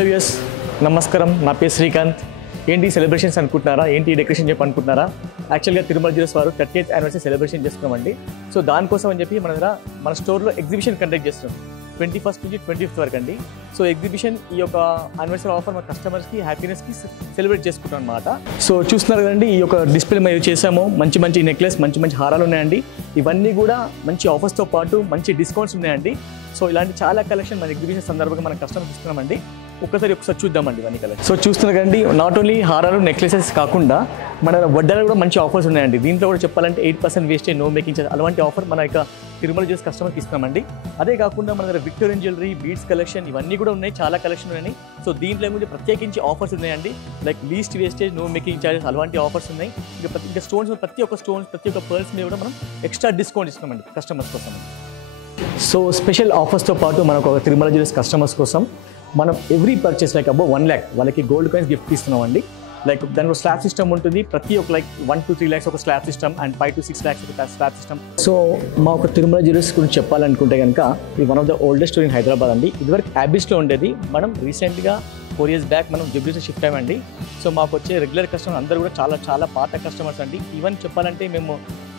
Hello yes నమస్కారం. నా పేరు శ్రీకాంత్. ఏంటి సెలబ్రేషన్స్ అనుకుంటున్నారా, ఏంటి డెకరేషన్ చెప్పి అనుకుంటున్నారా? యాక్చువల్గా తిరుమల జ్యువెలర్స్ వారు 30th యానివర్సరీ సెలబ్రేషన్ చేస్తున్నామండి. సో దానికోసం అని చెప్పి మన స్టోర్లో ఎగ్జిబిషన్ కండక్ట్ చేస్తున్నాం 21st నుంచి 25th వరకు అండి. సో ఎగ్జిబిషన్ ఈ యొక్క యానివర్సరీ ఆఫర్ మన కస్టమర్స్కి హ్యాపీనెస్కి సెలబ్రేట్ చేసుకుంటాం అనమాట. సో చూస్తున్నారు కదండి, ఈ యొక్క డిస్ప్లే మేము చేసాము. మంచి నెక్లెస్, మంచి హారాలు ఉన్నాయండి. ఇవన్నీ కూడా మంచి ఆఫర్స్తో పాటు మంచి డిస్కౌంట్స్ ఉన్నాయండి. సో ఇలాంటి చాలా కలెక్షన్ మన ఎగ్జిబిషన్ సందర్భంగా మన కస్టమర్స్ ఇస్తున్నామండి. ఒకసారి చూద్దామండి ఇవన్నీ కలెక్షన్. సో చూస్తున్నారు కదండి, నాట్ ఓన్లీ హారాలు నెక్లెసెస్ కాకుండా మన వడ్డాలు కూడా మంచి ఆఫర్స్ ఉన్నాయండి. దీంట్లో కూడా చెప్పాలంటే 8% వేస్టేజ్, నో మేకింగ్ చార్జ్ అలాంటి ఆఫర్ మన యొక్క తిరుమల జ్యువెలర్స్ కస్టమర్కి ఇస్తున్నామండి. అదే కాకుండా మన దగ్గర విక్టోరియన్ జ్యువెలరీ, బీడ్స్ కలెక్షన్ ఇవన్నీ కూడా ఉన్నాయి, చాలా కలెక్షన్ ఉన్నాయి. సో దీంట్లో ఏమిటి ప్రత్యేకించి ఆఫర్స్ ఉన్నాయండి. Like least wastage, no making charges అలాంటి ఆఫర్స్ ఉన్నాయి. ఇంకా స్టోన్స్, ప్రతి ఒక్క పర్ల్స్ మీద కూడా మనం ఎక్స్ట్రా డిస్కౌంట్ ఇస్తున్నామండి కస్టమర్స్ కోసం. సో స్పెషల్ ఆఫర్స్తో పాటు మనకు ఒక తిరుమల జ్యువెలర్స్ కస్టమర్స్ కోసం మనం every purchase like above 1 lakh వాళ్ళకి గోల్డ్ కాయిన్స్ గిఫ్ట్ ఇస్తున్నామండి. లైక్ దానికి ఒక స్లాబ్ సిస్టమ్ ఉంటుంది. ప్రతి ఒక్క లైక్ 1 to 3 lakhs ఒక slab system and 5 to 6 lakhs ఒక స్లాబ్ సిస్టమ్. సో మా ఒక తిరుమల జ్యువెలర్స్ గురించి చెప్పాలనుకుంటే కనుక ఇది one of the oldest store in Hyderabad అండి. ఇదివరకు అబిస్లో ఉండేది. మనం రీసెంట్గా 4 years బ్యాక్ మనం జూబ్లీస్లో షిఫ్ట్ అయ్యామండి. సో మాకు వచ్చే రెగ్యులర్ కస్టమర్స్ అందరూ కూడా చాలా పాత కస్టమర్స్ అండి. ఈవెన్ చెప్పాలంటే మేము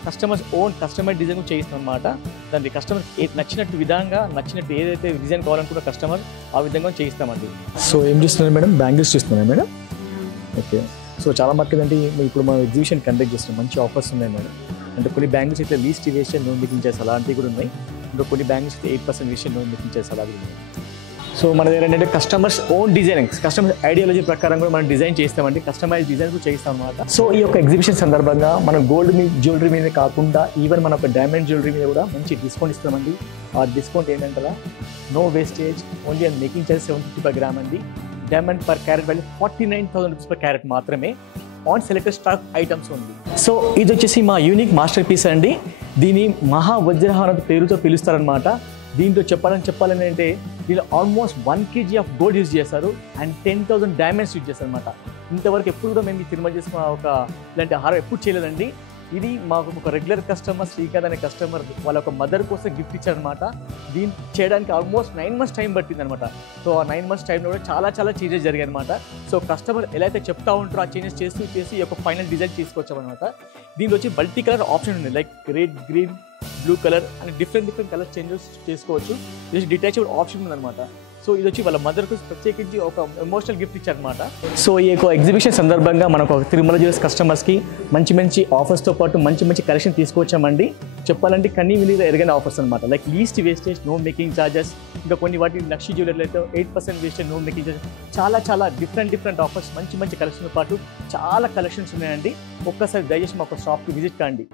కస్టమర్స్ ఓన్ కస్టమర్ డిజైన్ చేయిస్తాం అనమాట. దానికి కస్టమర్ నచ్చినట్టు ఏదైతే డిజైన్ కావాలనుకున్న కస్టమర్ ఆ విధంగా చేయిస్తామండి. సో ఏం చేస్తున్నారు మేడం? బ్యాంగిల్స్ చూస్తున్నారా మేడం? ఓకే. సో చాలా మటుకు అంటే ఇప్పుడు మనం ఎగ్జిబిషన్ కండక్ట్ చేస్తున్నాం. మంచి ఆఫర్స్ ఉన్నాయి మేడం. అంటే కొన్ని బ్యాంగిల్స్ అయితే లీస్ట్ వేషన్, నో మేకింగ్ చార్జెస్ అలాంటివి కూడా ఉన్నాయి. ఇంకా కొన్ని బ్యాంగిల్స్ అయితే 8% వేషన్, నో మేకింగ్ చార్జెస్ అలాగే ఉన్నాయి. సో మన దగ్గర ఏంటంటే customers own designing, customer ideology ప్రకారం కూడా మనం డిజైన్ చేస్తామండి. కస్టమైజ్ డిజైన్స్ కూడా చేస్తాం అనమాట. సో ఈ యొక్క ఎగ్జిబిషన్ సందర్భంగా మనం గోల్డ్ జ్యువెలరీ మీద కాకుండా ఈవెన్ మన ఒక డైమండ్ జ్యువెలరీ మీద కూడా మంచి డిస్కౌంట్ ఇస్తామండి. ఆ డిస్కౌంట్ ఏంటంటారా, no wastage, only and making charge 750 per gram అండి. Diamond per carat value 49,000 rupees per carat మాత్రమే ఆన్ సెలెక్టెడ్ స్టాక్ ఐటమ్స్ ఉంది. సో ఇది వచ్చేసి మా యూనిక్ మాస్టర్ పీస్ అండి. దీని మహావజ్రహారం పేరుతో పిలుస్తారనమాట. దీంట్లో చెప్పాలని అంటే దీనిలో almost 1 kg of gold use చేస్తారు అండ్ 10,000 డైమండ్స్ యూజ్ చేస్తారు అనమాట. ఇంతవరకు ఎప్పుడు కూడా మేము తిరుమల చేసుకున్న ఒక ఇలాంటి హారం ఎప్పుడు చేయలేదండి. ఇది మాకు ఒక రెగ్యులర్ కస్టమర్ శ్రీకాంత్ అనే కస్టమర్ వాళ్ళ ఒక మదర్ కోసం గిఫ్ట్ ఇచ్చారనమాట. దీన్ని చేయడానికి ఆల్మోస్ట్ 9 months టైం పట్టింది అనమాట. సో ఆ 9 months టైంలో కూడా చాలా చేంజెస్ జరిగాయి అనమాట. సో కస్టమర్ ఎలా అయితే చెప్తా ఉంటారో ఆ చేంజెస్ చేసి ఈ యొక్క ఫైనల్ డిజైన్ తీసుకొచ్చామన్నమాట. దీనిలో వచ్చి మల్టీ కలర్ ఆప్షన్ ఉంది. Like red, green, blue colour అని డిఫరెంట్ కలర్ చేంజెస్ చేసుకోవచ్చు. ఇది డిటాచబుల్ ఆప్షన్ ఉందన్నమాట. సో ఇది వచ్చి వాళ్ళ మదర్కు ప్రత్యేకించి ఒక ఎమోషనల్ గిఫ్ట్ ఇచ్చారనమాట. సో ఈ యొక్క ఎగ్జిబిషన్ సందర్భంగా మనకు ఒక తిరుమల జ్యువెలర్స్ కస్టమర్స్కి మంచి ఆఫర్స్తో పాటు మంచి కలెక్షన్ తీసుకొచ్చామండి. చెప్పాలంటే కన్నీ వినిగా ఎరగని ఆఫర్స్ అనమాట. Like least wastage, no making charges, ఇంకా కొన్ని వాటి లక్షీ జ్యువెలరీలో అయితే 8% వేస్టేజ్, నో మేకింగ్ ఛార్జెస్, చాలా డిఫరెంట్ ఆఫర్స్, మంచి కలెక్షన్తో పాటు చాలా కలెక్షన్స్ ఉన్నాయండి. ఒక్కసారి దయచేసి మాకు షాప్కి విజిట్ కాండి.